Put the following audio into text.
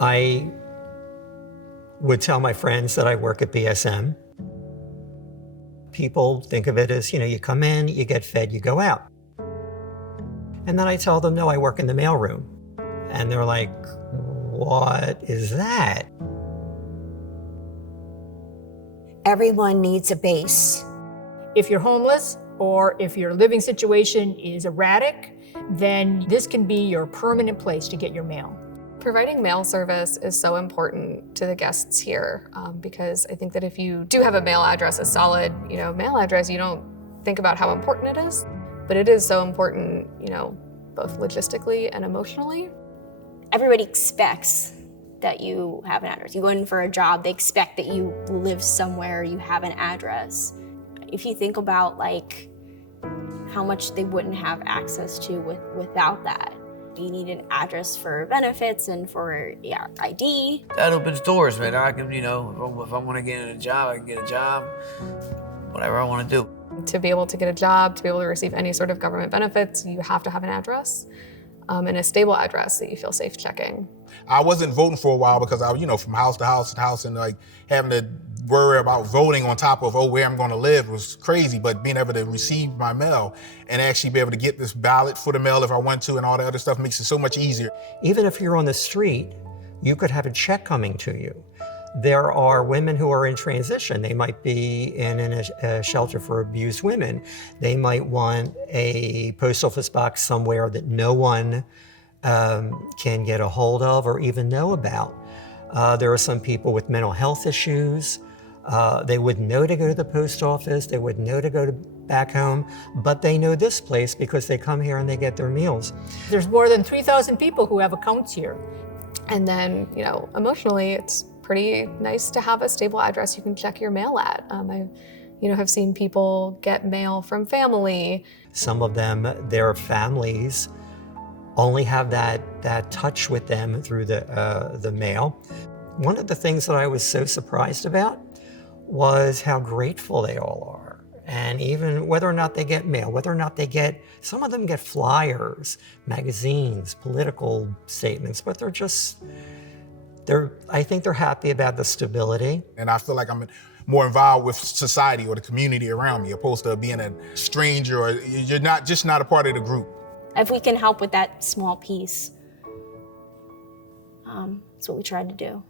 I would tell my friends that I work at BSM. People think of it as, you come in, you get fed, you go out. And then I tell them, no, I work in the mailroom. And they're like, what is that? Everyone needs a base. If you're homeless or if your living situation is erratic, then this can be your permanent place to get your mail. Providing mail service is so important to the guests here because I think that if you do have a mail address, a solid mail address, you don't think about how important it is, but it is so important, both logistically and emotionally. Everybody expects that you have an address. You go in for a job, they expect that you live somewhere, you have an address. If you think about how much they wouldn't have access to without that. You need an address for benefits and for ID. That opens doors, man. I can, if I want to get a job, I can get a job, whatever I want to do. To be able to get a job, to be able to receive any sort of government benefits, you have to have an address and a stable address that you feel safe checking. I wasn't voting for a while because I, from house to house to house, and having to worry about voting on top of where I'm going to live was crazy. But being able to receive my mail and actually be able to get this ballot for the mail if I want to and all that other stuff makes it so much easier. Even if you're on the street, you could have a check coming to you. There are women who are in transition. They might be in a shelter for abused women. They might want a post office box somewhere that no one can get a hold of or even know about. There are some people with mental health issues. They wouldn't know to go to the post office. They wouldn't know to go back home, but they know this place because they come here and they get their meals. There's more than 3,000 people who have accounts here. And then, emotionally, it's pretty nice to have a stable address you can check your mail at. I have seen people get mail from family. Some of them, their families only have that touch with them through the mail. One of the things that I was so surprised about was how grateful they all are. And even whether or not they get mail, whether or not some of them get flyers, magazines, political statements, but I think they're happy about the stability. And I feel like I'm more involved with society or the community around me, opposed to being a stranger or you're not a part of the group. If we can help with that small piece, that's what we tried to do.